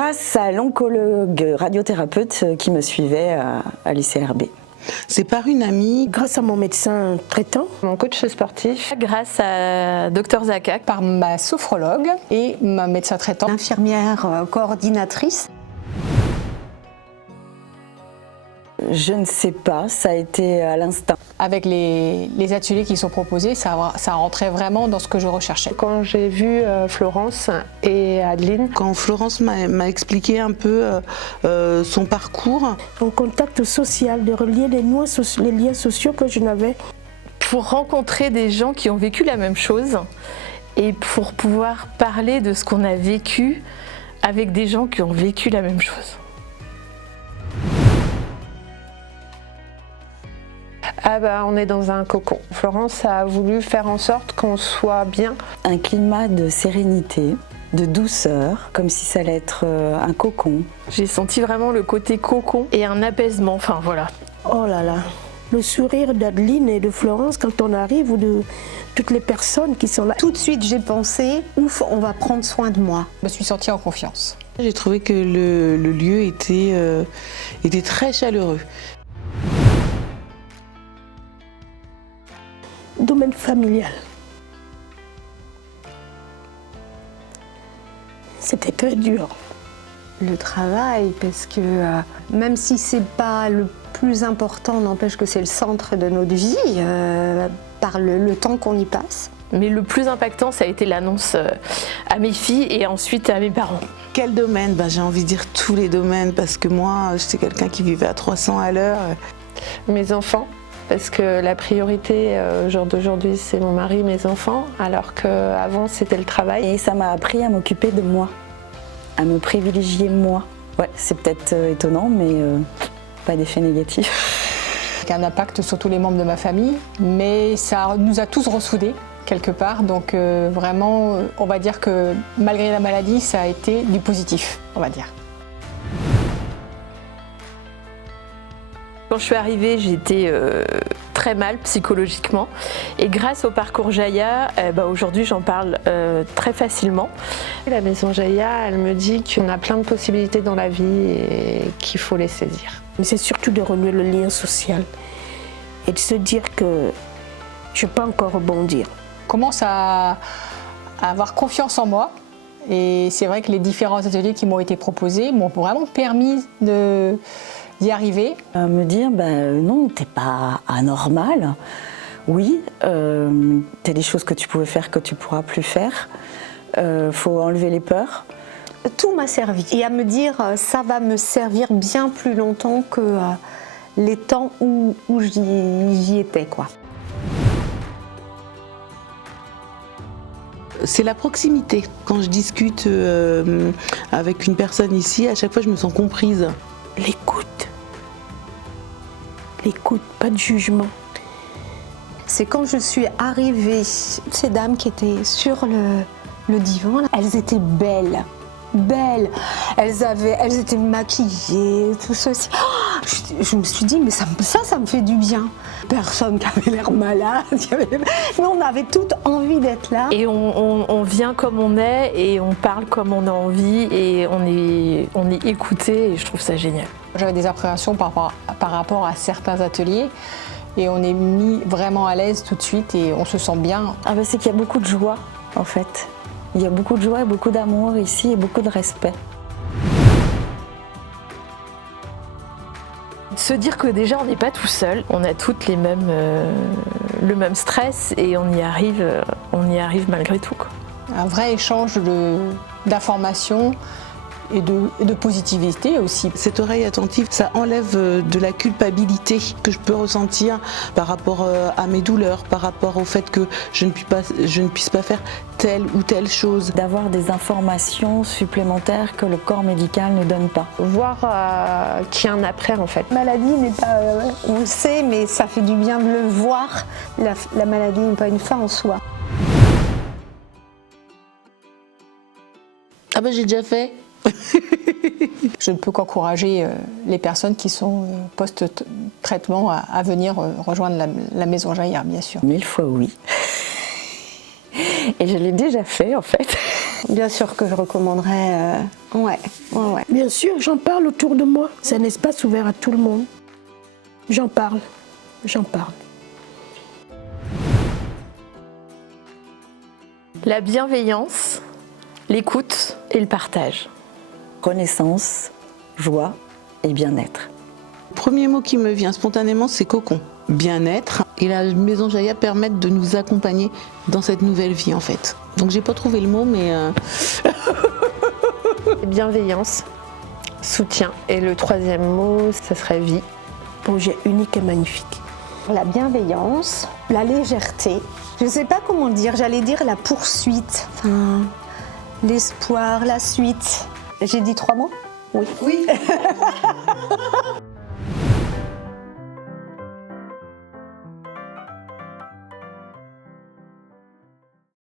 grâce à l'oncologue radiothérapeute qui me suivait à l'ICRB. C'est par une amie. Grâce à mon médecin traitant. Mon coach sportif. Grâce à Dr Zaka. Par ma sophrologue et ma médecin traitant. Infirmière coordinatrice. Je ne sais pas, ça a été à l'instinct. Avec les ateliers qui sont proposés, ça rentrait vraiment dans ce que je recherchais. Quand j'ai vu Florence et Adeline. Quand Florence m'a expliqué un peu son parcours. Un contact social, de relier les liens sociaux que je n'avais. Pour rencontrer des gens qui ont vécu la même chose et pour pouvoir parler de ce qu'on a vécu avec des gens qui ont vécu la même chose. On est dans un cocon. Florence a voulu faire en sorte qu'on soit bien. Un climat de sérénité, de douceur, comme si ça allait être un cocon. J'ai senti vraiment le côté cocon et un apaisement, enfin voilà. Oh là là, le sourire d'Adeline et de Florence quand on arrive, ou de toutes les personnes qui sont là. Tout de suite j'ai pensé, ouf, on va prendre soin de moi. Je me suis sentie en confiance. J'ai trouvé que le lieu était très chaleureux. Domaine familial. C'était très dur. Le travail, parce que même si c'est pas le plus important, n'empêche que c'est le centre de notre vie, par le temps qu'on y passe. Mais le plus impactant, ça a été l'annonce à mes filles et ensuite à mes parents. Quel domaine? J'ai envie de dire tous les domaines, parce que moi, j'étais quelqu'un qui vivait à 300 à l'heure. Mes enfants. Parce que la priorité au jour d'aujourd'hui, c'est mon mari, mes enfants, alors qu'avant, c'était le travail. Et ça m'a appris à m'occuper de moi, à me privilégier moi. Ouais, c'est peut-être étonnant, mais pas d'effet négatif. Un impact sur tous les membres de ma famille, mais ça nous a tous ressoudés quelque part. Donc vraiment, on va dire que malgré la maladie, ça a été du positif, on va dire. Quand je suis arrivée, j'étais très mal psychologiquement et grâce au parcours Jaya, aujourd'hui j'en parle très facilement. La maison Jaya, elle me dit qu'on a plein de possibilités dans la vie et qu'il faut les saisir. Mais c'est surtout de renouer le lien social et de se dire que je peux encore rebondir. Je commence à avoir confiance en moi et c'est vrai que les différents ateliers qui m'ont été proposés m'ont vraiment permis d'y arriver. Me dire, non, t'es pas anormal. Oui, t'as des choses que tu pouvais faire que tu pourras plus faire. Faut enlever les peurs. Tout m'a servi. Et à me dire, ça va me servir bien plus longtemps que les temps où j'y étais, quoi. C'est la proximité. Quand je discute avec une personne ici, à chaque fois, je me sens comprise. L'écoute. L'écoute, pas de jugement. C'est quand je suis arrivée, ces dames qui étaient sur le divan, là, elles étaient belles. Elles étaient maquillées, tout ceci. Oh, je me suis dit, mais ça me fait du bien. Personne qui avait l'air malade, mais on avait toutes envie d'être là. Et on vient comme on est et on parle comme on a envie et on est écouté et je trouve ça génial. J'avais des appréhensions par rapport à certains ateliers et on est mis vraiment à l'aise tout de suite et on se sent bien. C'est qu'il y a beaucoup de joie en fait. Il y a beaucoup de joie et beaucoup d'amour ici et beaucoup de respect. Se dire que déjà on n'est pas tout seul, on a toutes le même stress et on y arrive malgré tout, quoi. Un vrai échange d'informations et de positivité aussi. Cette oreille attentive, ça enlève de la culpabilité que je peux ressentir par rapport à mes douleurs, par rapport au fait que je ne puisse pas faire telle ou telle chose. D'avoir des informations supplémentaires que le corps médical ne donne pas. Voir qu'il y a un après en fait. La maladie n'est pas, on le sait, mais ça fait du bien de le voir. La maladie n'est pas une fin en soi. J'ai déjà fait. Je ne peux qu'encourager les personnes qui sont post-traitement à venir rejoindre la maison Jaya, bien sûr. 1000 fois oui. Et je l'ai déjà fait en fait. Bien sûr que je recommanderais. Ouais. Bien sûr, j'en parle autour de moi. C'est un espace ouvert à tout le monde. J'en parle. La bienveillance, l'écoute et le partage. Connaissance, joie et bien-être. Le premier mot qui me vient spontanément, c'est cocon. Bien-être. Et la maison Jaya permet de nous accompagner dans cette nouvelle vie en fait. Donc j'ai pas trouvé le mot, mais... Bienveillance, soutien. Et le troisième mot, ça serait vie. Projet unique et magnifique. La bienveillance, la légèreté. Je ne sais pas comment dire, j'allais dire la poursuite. Enfin, l'espoir, la suite. J'ai dit 3 mots ? Oui.